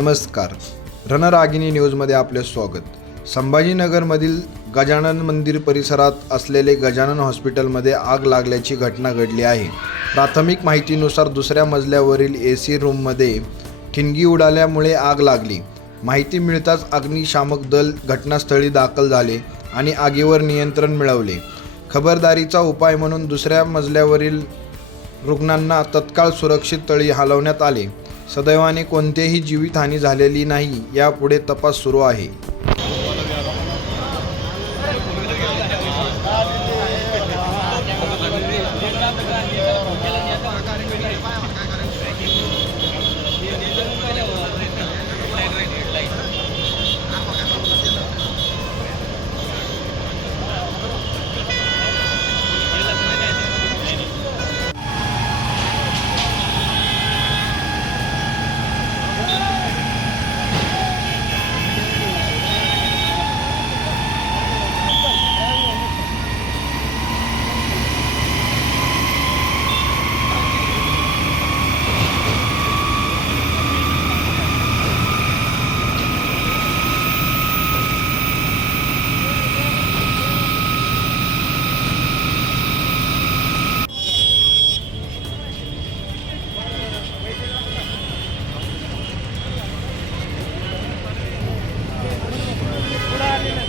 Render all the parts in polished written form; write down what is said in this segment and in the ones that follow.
नमस्कार, रणरागिणी न्यूजमध्ये आपले स्वागत. संभाजीनगरमधील गजानन मंदिर परिसरात असलेले गजानन हॉस्पिटलमध्ये आग लागल्याची घटना घडली आहे. प्राथमिक माहितीनुसार दुसऱ्या मजल्यावरील AC रूममध्ये ठिणगी उडाल्यामुळे आग लागली. माहिती मिळताच अग्निशामक दल घटनास्थळी दाखल झाले आणि आगीवर नियंत्रण मिळवले. खबरदारीचा उपाय म्हणून दुसऱ्या मजल्यावरील रुग्णांना तत्काळ सुरक्षित तळी हलवण्यात आले. सदैवाने कोणतीही जीवितहानी झालेली नाही. यापुढे तपास सुरू आहे.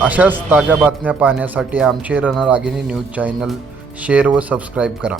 अशाच ताज्या बातम्या पाहण्यासाठी आमचे रणरागिणी न्यूज चॅनल शेअर व सबस्क्राईब करा.